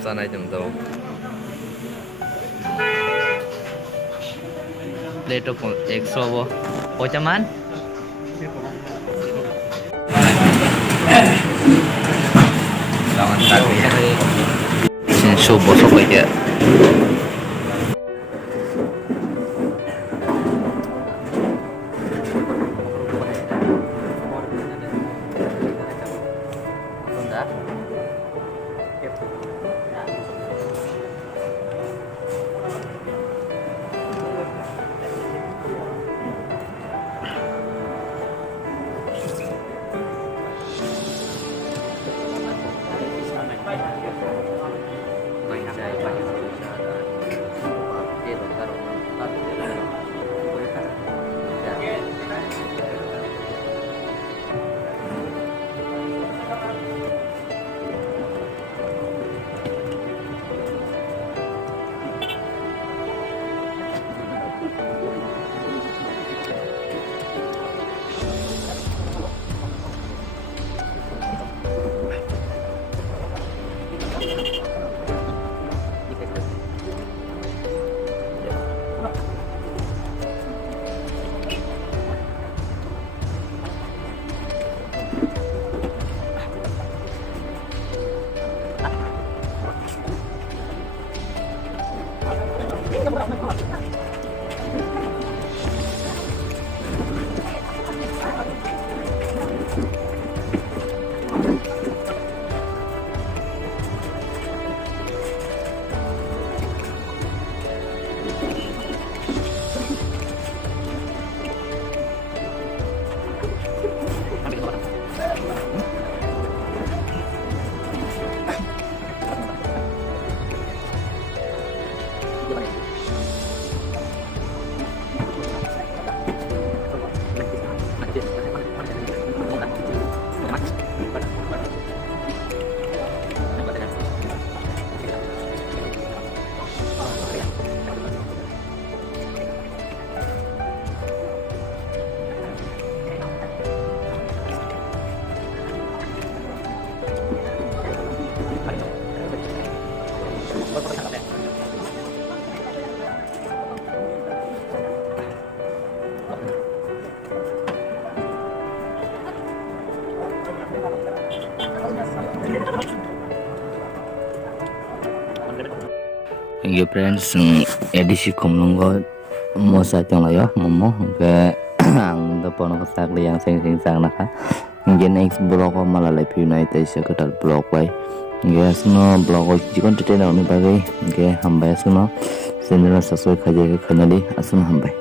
sana jam to plate of 100 wo pochaman lawan tadi sin subo so kaya Thank you friends, edisi komlonggo mosa chong layo momo ke ang to pono sak yang sing sang naka nge next blog ko malalai united se ketal blog bai nge suno blog ko jikon tete na oni bagai nge hambai suno sendela sasoi khaje ke khanali asun hambai.